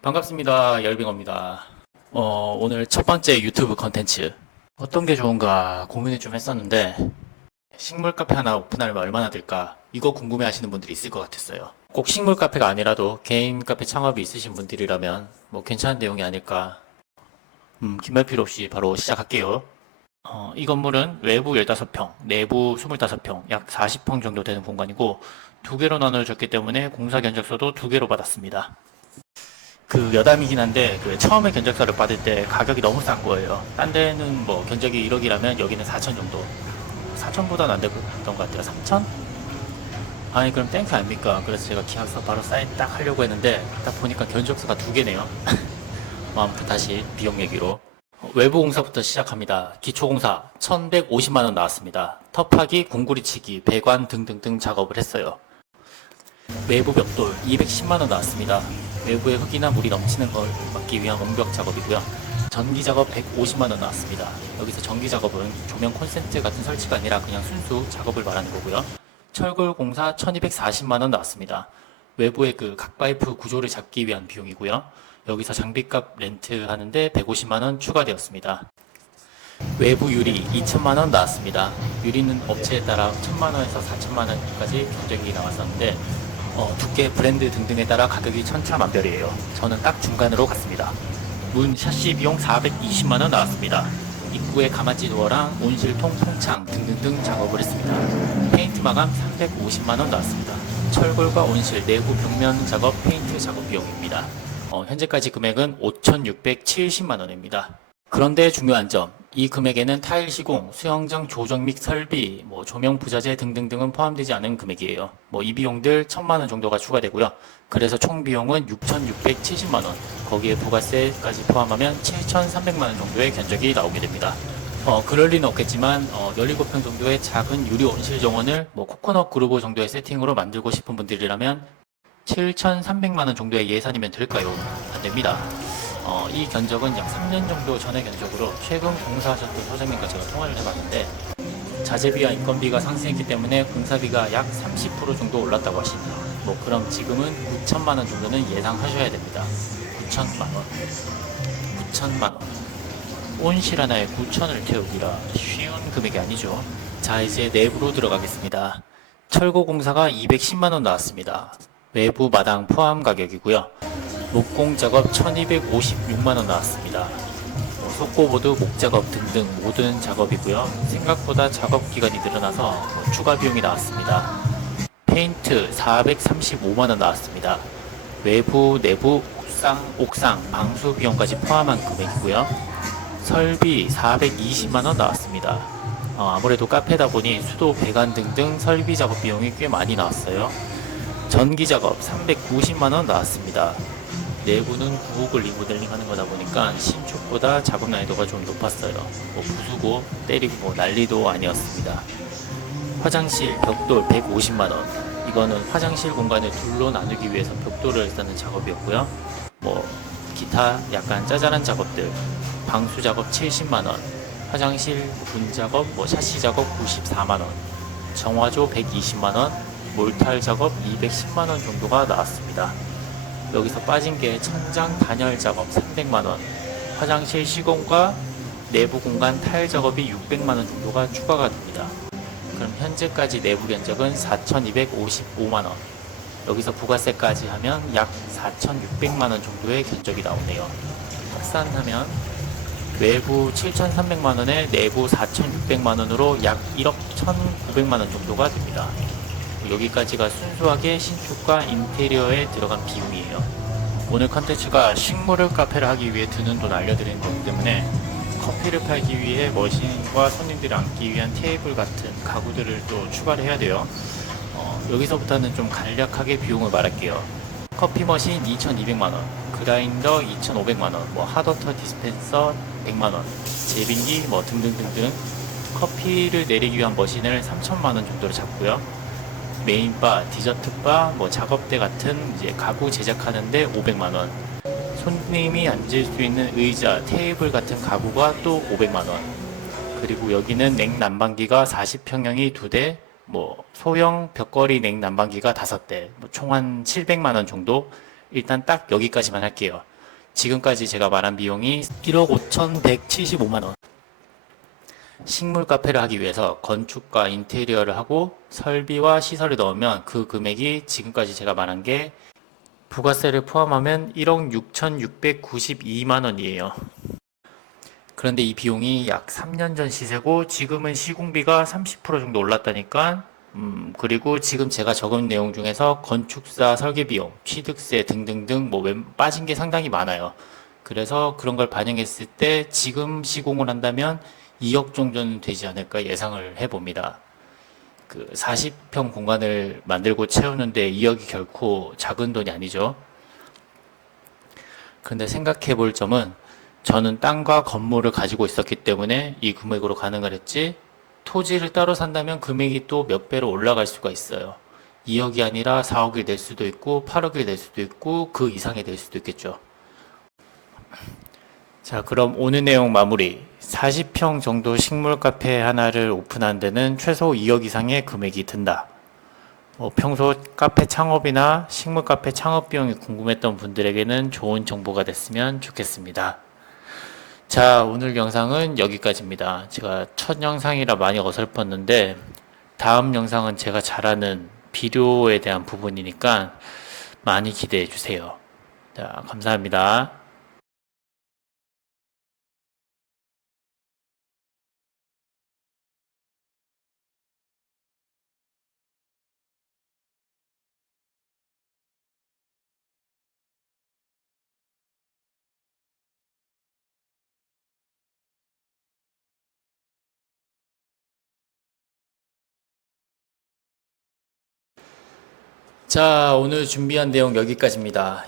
반갑습니다. 열빙어입니다. 오늘 첫 번째 유튜브 컨텐츠 어떤 게 좋은가 고민을 좀 했었는데 식물 카페 하나 오픈하려면 얼마나 들까? 이거 궁금해 하시는 분들이 있을 것 같았어요. 꼭 식물 카페가 아니라도 개인 카페 창업이 있으신 분들이라면 뭐 괜찮은 내용이 아닐까. 긴말 필요 없이 바로 시작할게요. 이 건물은 외부 15평, 내부 25평, 약 40평 정도 되는 공간이고 두 개로 나눠졌기 때문에 공사 견적서도 두 개로 받았습니다. 그 여담이긴 한데 그 처음에 견적서를 받을 때 가격이 너무 싼 거예요. 딴 데는 뭐 견적이 1억이라면 여기는 4천 정도. 4천보다는 안 됐던 것 같아요. 3천? 아니 그럼 땡큐 아닙니까? 그래서 제가 계약서 바로 사인 딱 하려고 했는데 딱 보니까 견적서가 두 개네요. 뭐 아무튼 다시 비용 얘기로. 외부 공사부터 시작합니다. 기초공사 1150만 원 나왔습니다. 터파기, 공구리치기, 배관 등등등 작업을 했어요. 외부 벽돌 210만 원 나왔습니다. 외부에 흙이나 물이 넘치는 걸 막기 위한 옹벽 작업이고요. 전기 작업 150만 원 나왔습니다. 여기서 전기 작업은 조명 콘센트 같은 설치가 아니라 그냥 순수 작업을 말하는 거고요. 철골 공사 1240만 원 나왔습니다. 외부의 그 각파이프 구조를 잡기 위한 비용이고요. 여기서 장비값 렌트 하는데 150만 원 추가되었습니다. 외부 유리 2천만 원 나왔습니다. 유리는 업체에 따라 1천만 원에서 4천만 원까지 견적이 나왔었는데 두께, 브랜드 등등에 따라 가격이 천차만별이에요. 저는 딱 중간으로 갔습니다. 문 샤시 비용 420만 원 나왔습니다. 입구에 가마지 도어랑 온실통, 통창 등등등 작업을 했습니다. 페인트 마감 350만 원 나왔습니다. 철골과 온실, 내부 벽면 작업, 페인트 작업 비용입니다. 현재까지 금액은 5,670만 원입니다. 그런데 중요한 점, 이 금액에는 타일 시공, 수영장 조정 및 설비, 조명 부자재 등등등은 포함되지 않은 금액이에요. 이 비용들 1,000만 원 정도가 추가되고요. 그래서 총 비용은 6,670만 원, 거기에 부가세까지 포함하면 7,300만 원 정도의 견적이 나오게 됩니다. 그럴 리는 없겠지만 17평 정도의 작은 유리 온실 정원을 코코넛 그루브 정도의 세팅으로 만들고 싶은 분들이라면 7,300만 원 정도의 예산이면 될까요? 안 됩니다. 이 견적은 약 3년 정도 전의 견적으로 최근 공사하셨던 소장님과 제가 통화를 해봤는데 자재비와 인건비가 상승했기 때문에 공사비가 약 30% 정도 올랐다고 하십니다. 그럼 지금은 9천만 원 정도는 예상하셔야 됩니다. 9천만 원. 9천만 원. 온실 하나에 9천을 태우기라 쉬운 금액이 아니죠. 자, 이제 내부로 들어가겠습니다. 철거 공사가 210만 원 나왔습니다. 외부 마당 포함 가격이고요. 목공 작업 1256만 원 나왔습니다. 속고보드, 목작업 등등 모든 작업이고요. 생각보다 작업 기간이 늘어나서 추가 비용이 나왔습니다. 페인트 435만 원 나왔습니다. 외부, 내부, 옥상, 방수 비용까지 포함한 금액이고요. 설비 420만 원 나왔습니다. 아무래도 카페다 보니 수도, 배관 등등 설비 작업 비용이 꽤 많이 나왔어요. 전기 작업 390만 원 나왔습니다. 내부는 구옥을 리모델링 하는 거다 보니까 신축보다 작업 난이도가 좀 높았어요. 부수고 때리고 난리도 아니었습니다. 화장실 벽돌 150만 원. 이거는 화장실 공간을 둘로 나누기 위해서 벽돌을 쓰는 작업이었고요. 기타 약간 짜잘한 작업들, 방수 작업 70만 원, 화장실 문 작업, 샤시 작업 94만 원, 정화조 120만 원, 몰탈 작업 210만 원 정도가 나왔습니다. 여기서 빠진 게 천장 단열 작업 300만 원, 화장실 시공과 내부 공간 타일 작업이 600만 원 정도가 추가가 됩니다. 그럼 현재까지 내부 견적은 4,255만 원. 여기서 부가세까지 하면 약 4,600만 원 정도의 견적이 나오네요. 합산하면 외부 7,300만 원에 내부 4,600만 원으로 약 1억 1,900만 원 정도가 됩니다. 여기까지가 순수하게 신축과 인테리어에 들어간 비용이에요. 오늘 컨텐츠가 식물을 카페를 하기 위해 드는 돈 알려드리는 거기 때문에 커피를 팔기 위해 머신과 손님들이 앉기 위한 테이블 같은 가구들을 또 추가를 해야 돼요. 여기서부터는 좀 간략하게 비용을 말할게요. 커피 머신 2,200만 원, 그라인더 2,500만 원, 핫워터 디스펜서 100만 원, 제빙기 등등등등 커피를 내리기 위한 머신을 3,000만 원 정도로 잡고요. 메인바, 디저트바, 작업대 같은 이제 가구 제작하는데 500만 원. 손님이 앉을 수 있는 의자, 테이블 같은 가구가 또 500만 원. 그리고 여기는 냉난방기가 40평형이 2대, 소형 벽걸이 냉난방기가 5대, 총 한 700만 원 정도 일단 딱 여기까지만 할게요. 지금까지 제가 말한 비용이 1억 5,175만 원. 식물 카페를 하기 위해서 건축과 인테리어를 하고 설비와 시설을 넣으면 그 금액이 지금까지 제가 말한 게 부가세를 포함하면 1억 6,692만 원이에요. 그런데 이 비용이 약 3년 전 시세고 지금은 시공비가 30% 정도 올랐다니까. 그리고 지금 제가 적은 내용 중에서 건축사 설계비용, 취득세 등등등 뭐 빠진 게 상당히 많아요. 그래서 그런 걸 반영했을 때 지금 시공을 한다면 2억 정도는 되지 않을까 예상을 해봅니다. 그 40평 공간을 만들고 채우는데 2억이 결코 작은 돈이 아니죠. 그런데 생각해 볼 점은 저는 땅과 건물을 가지고 있었기 때문에 이 금액으로 가능을 했지, 토지를 따로 산다면 금액이 또 몇 배로 올라갈 수가 있어요. 2억이 아니라 4억이 될 수도 있고 8억이 될 수도 있고 그 이상이 될 수도 있겠죠. 자, 그럼 오늘 내용 마무리. 40평 정도 식물 카페 하나를 오픈한 데는 최소 2억 이상의 금액이 든다. 평소 카페 창업이나 식물 카페 창업 비용이 궁금했던 분들에게는 좋은 정보가 됐으면 좋겠습니다. 자, 오늘 영상은 여기까지입니다. 제가 첫 영상이라 많이 어설펐는데 다음 영상은 제가 잘하는 비료에 대한 부분이니까 많이 기대해 주세요. 자, 감사합니다. 자, 오늘 준비한 내용 여기까지입니다.